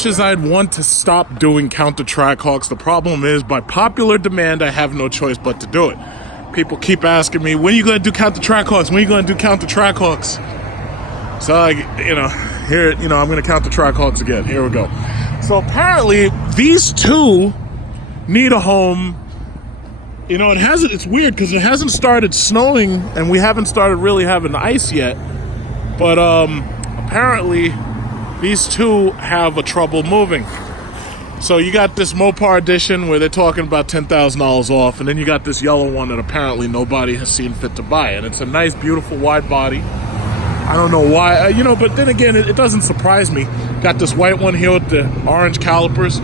much as I'd want to stop doing counter Trackhawks, the problem is by popular demand, I have no choice but to do it. People keep asking me, when are you going to do counter Trackhawks? When are you going to do counter Trackhawks? So, I'm going to count the Trackhawks again. Here we go. So apparently, these two need a home. It's weird because it hasn't started snowing and we haven't started really having ice yet. But apparently, these two have a trouble moving. So you got this Mopar edition where they're talking about $10,000 off, and then you got this yellow one that apparently nobody has seen fit to buy. And it's a nice, beautiful, wide body. I don't know why, but then again, it doesn't surprise me. Got this white one here with the orange calipers.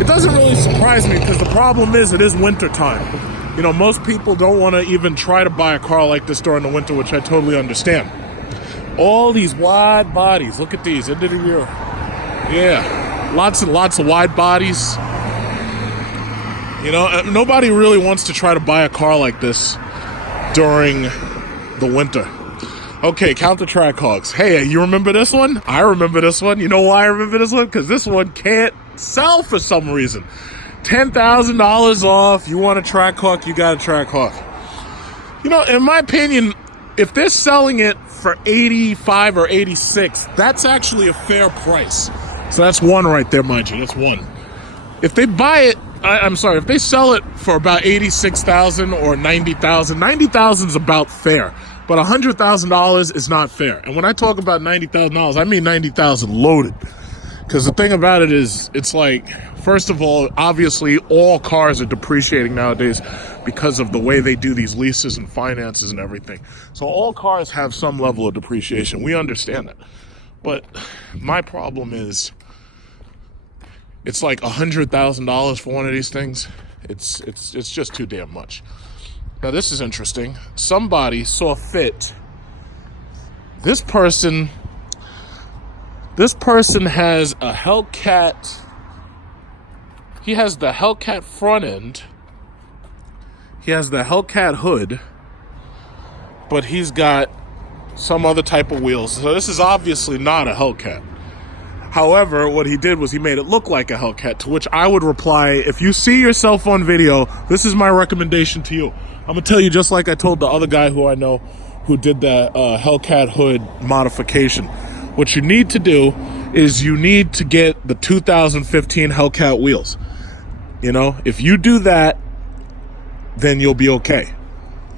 It doesn't really surprise me because the problem is it is winter time. Most people don't want to even try to buy a car like this during the winter, which I totally understand. All these wide bodies. Look at these, end of the year. Yeah, lots and lots of wide bodies. Nobody really wants to try to buy a car like this during the winter. Okay, count the Trackhawks. Hey, you remember this one? I remember this one. You know why I remember this one? Because this one can't sell for some reason. $10,000 off. You want a Trackhawk, you got a Trackhawk. In my opinion, if they're selling it for 85 or 86, that's actually a fair price. So that's one right there, mind you. That's one. If they buy it, if they sell it for about 86,000 or 90,000, 90,000 is about fair. But $100,000 is not fair. And when I talk about $90,000, I mean 90,000 loaded. Because the thing about it is, it's like, first of all, obviously all cars are depreciating nowadays because of the way they do these leases and finances and everything. So all cars have some level of depreciation. We understand that. But my problem is, it's like $100,000 for one of these things. It's just too damn much. Now this is interesting. Somebody saw fit. This person has a Hellcat. He has the Hellcat front end. He has the Hellcat hood. But he's got some other type of wheels. So this is obviously not a Hellcat. However, what he did was he made it look like a Hellcat, to which I would reply, if you see yourself on video, this is my recommendation to you. I'm going to tell you just like I told the other guy who I know who did the Hellcat hood modification. What you need to do is you need to get the 2015 Hellcat wheels. If you do that, then you'll be okay.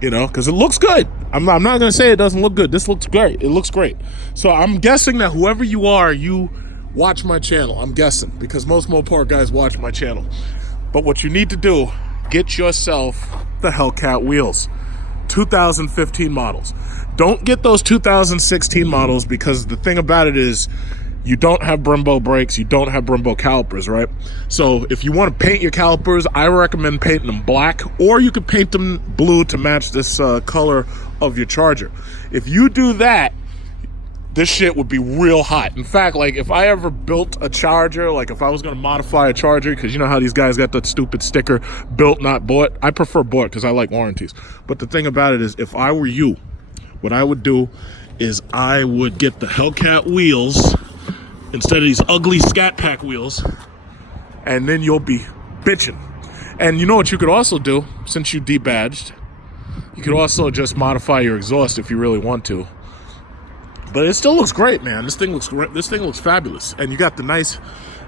Because it looks good. I'm not going to say it doesn't look good. This looks great. It looks great. So I'm guessing that whoever you are, you watch my channel. I'm guessing because most Mopar guys watch my channel. But what you need to do, get yourself the Hellcat wheels. 2015 models. Don't get those 2016 models because the thing about it is you don't have Brembo brakes, you don't have Brembo calipers, right? So if you want to paint your calipers, I recommend painting them black, or you could paint them blue to match this color of your Charger. If you do that, this shit would be real hot. In fact, like if I ever built a Charger, like if I was going to modify a Charger, because you know how these guys got that stupid sticker, built not bought. I prefer bought because I like warranties. But the thing about it is, if I were you, what I would do is I would get the Hellcat wheels instead of these ugly Scat Pack wheels, and then you'll be bitching. And you know what you could also do, since you debadged, you could also just modify your exhaust if you really want to. But it still looks great, man. This thing looks great. This thing looks fabulous. And you got the nice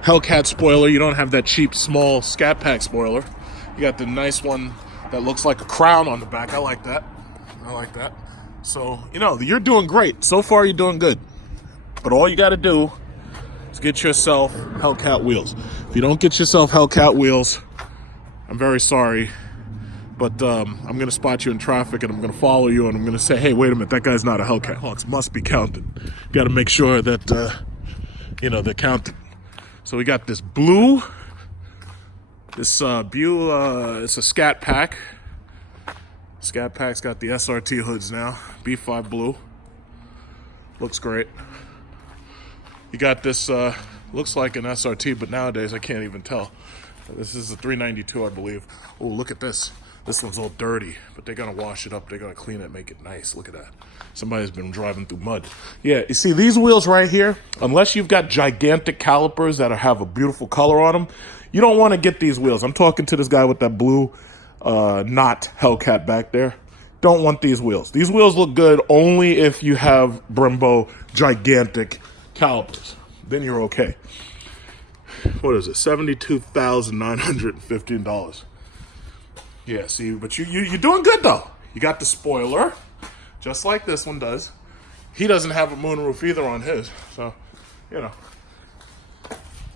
Hellcat spoiler. You don't have that cheap, small Scat Pack spoiler. You got the nice one that looks like a crown on the back. I like that. I like that. So, you're doing great. So far, you're doing good. But all you got to do is get yourself Hellcat wheels. If you don't get yourself Hellcat wheels, I'm very sorry. But I'm going to spot you in traffic and I'm going to follow you and I'm going to say, hey, wait a minute, that guy's not a Hellcat. Hawks must be counted. Got to make sure that, they're counted. So we got this blue. This it's a Scat Pack. Scat Pack's got the SRT hoods now. B5 blue. Looks great. You got this, looks like an SRT, but nowadays I can't even tell. This is a 392, I believe. Oh, look at this. This one's all dirty, but they're gonna wash it up. They're gonna clean it, make it nice. Look at that. Somebody's been driving through mud. Yeah, you see these wheels right here, unless you've got gigantic calipers that have a beautiful color on them, you don't want to get these wheels. I'm talking to this guy with that blue knot Hellcat back there. Don't want these wheels. These wheels look good only if you have Brembo gigantic calipers. Then you're okay. What is it? $72,915. Yeah, see, but you're doing good though. You got the spoiler, just like this one does. He doesn't have a moonroof either on his, so you know,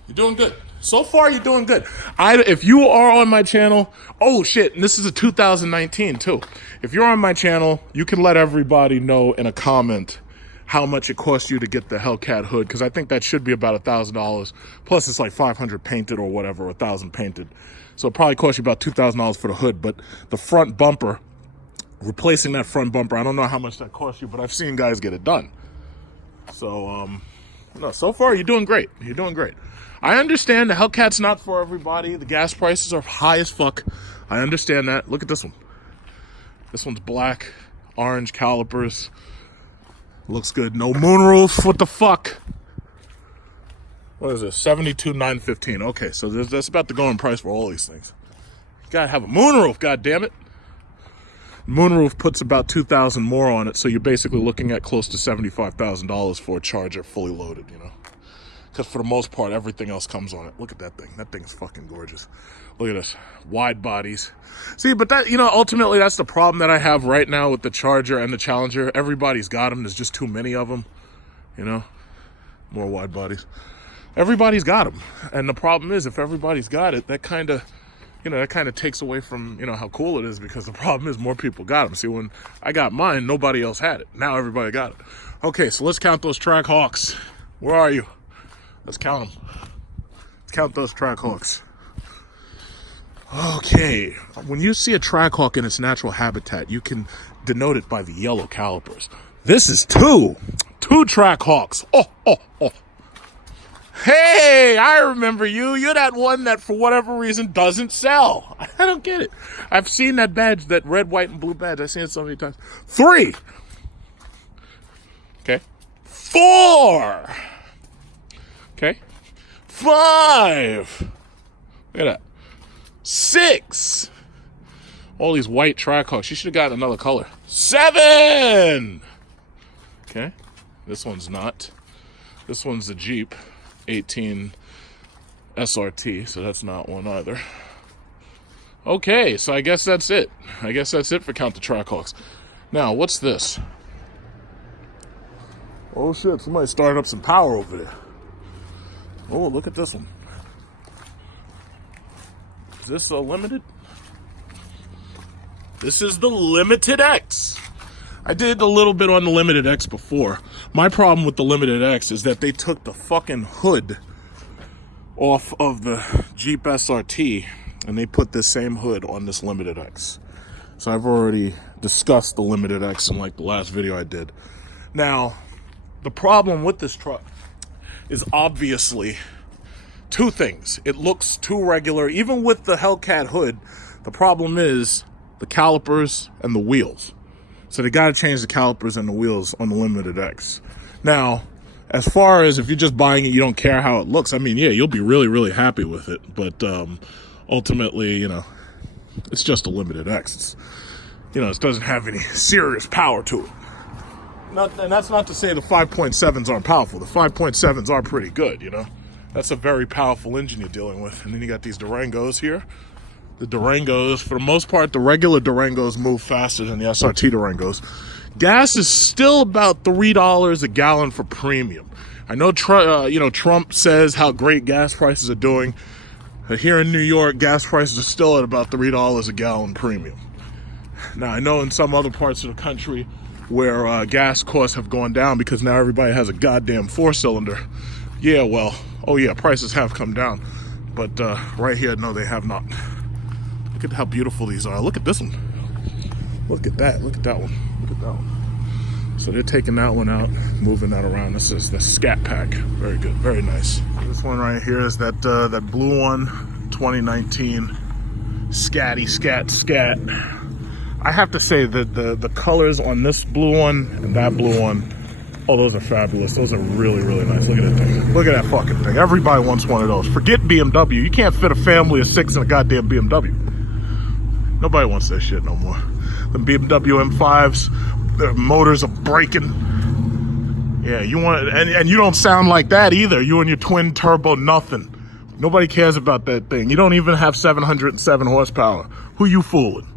you're doing good. So far, you're doing good. If you are on my channel, oh shit, and this is a 2019 too. If you're on my channel, you can let everybody know in a comment how much it costs you to get the Hellcat hood, because I think that should be about $1,000. Plus, it's like 500 painted or whatever, 1,000 painted. So it probably costs you about $2,000 for the hood. But the front bumper, replacing that front bumper, I don't know how much that costs you, but I've seen guys get it done. So, no, so far you're doing great. You're doing great. I understand the Hellcat's not for everybody. The gas prices are high as fuck. I understand that. Look at this one. This one's black, orange calipers. Looks good. No moonroof. What the fuck? What is this? $72,915. Okay, so that's about the going price for all these things. You gotta have a moonroof, god damn it. Moonroof puts about $2,000 more on it, so you're basically looking at close to $75,000 for a Charger fully loaded, you know. Because for the most part, everything else comes on it. Look at that thing. That thing's fucking gorgeous. Look at this. Wide bodies. See, but that, you know, ultimately that's the problem that I have right now with the Charger and the Challenger. Everybody's got them. There's just too many of them, you know. More wide bodies. Everybody's got them. And the problem is, if everybody's got it, that kind of, you know, that kind of takes away from, you know, how cool it is, because the problem is more people got them. See, when I got mine, nobody else had it. Now everybody got it. Okay, so let's count those Trackhawks. Where are you? Let's count them. Let's count those Trackhawks. Okay, when you see a Trackhawk in its natural habitat, you can denote it by the yellow calipers. This is two Trackhawks. Oh. Hey, I remember you. You're that one that for whatever reason doesn't sell. I don't get it. I've seen that badge, that red, white, and blue badge. I've seen it so many times. 3. Okay. 4. Okay. 5. Look at that. 6. All these white Trackhawks. You should have gotten another color. 7. Okay. This one's not. This one's the Jeep 18 SRT, so that's not one either. Okay, so I guess that's it. I guess that's it for Count the Trackhawks. Now, what's this? Oh shit, somebody started up some power over there. Oh, look at this one. Is this a limited? This is the Limited X. I did a little bit on the Limited X before. My problem with the Limited X is that they took the fucking hood off of the Jeep SRT and they put this same hood on this Limited X. So I've already discussed the Limited X in like the last video I did. Now, the problem with this truck is obviously two things. It looks too regular. Even with the Hellcat hood, the problem is the calipers and the wheels. So they got to change the calipers and the wheels on the Limited X. Now, as far as if you're just buying it, you don't care how it looks. I mean, yeah, you'll be really, really happy with it. But ultimately, you know, it's just a Limited X. It's, you know, it doesn't have any serious power to it. And that's not to say the 5.7s aren't powerful. The 5.7s are pretty good, you know. That's a very powerful engine you're dealing with. And then you got these Durangos here. The Durangos, for the most part, the regular Durangos move faster than the SRT Durangos. Gas is still about $3 a gallon for premium. I know, Trump says how great gas prices are doing. Here in New York, gas prices are still at about $3 a gallon premium. Now, I know in some other parts of the country where gas costs have gone down because now everybody has a goddamn 4-cylinder. Yeah, well, oh yeah, prices have come down. But right here, no, they have not. Look at how beautiful these are. Look at this one. Look at that. Look at that one. Look at that one. So they're taking that one out, moving that around. This is the Scat Pack. Very good. Very nice. This one right here is that blue one, 2019 Scatty, scat, scat. I have to say that the colors on this blue one and that blue one, oh, those are fabulous. Those are really, really nice. Look at that thing. Look at that fucking thing. Everybody wants one of those. Forget BMW. You can't fit a family of 6 in a goddamn BMW. Nobody wants that shit no more. The BMW M5s, the motors are breaking. Yeah, you want, and you don't sound like that either. You and your twin turbo nothing. Nobody cares about that thing. You don't even have 707 horsepower. Who you fooling?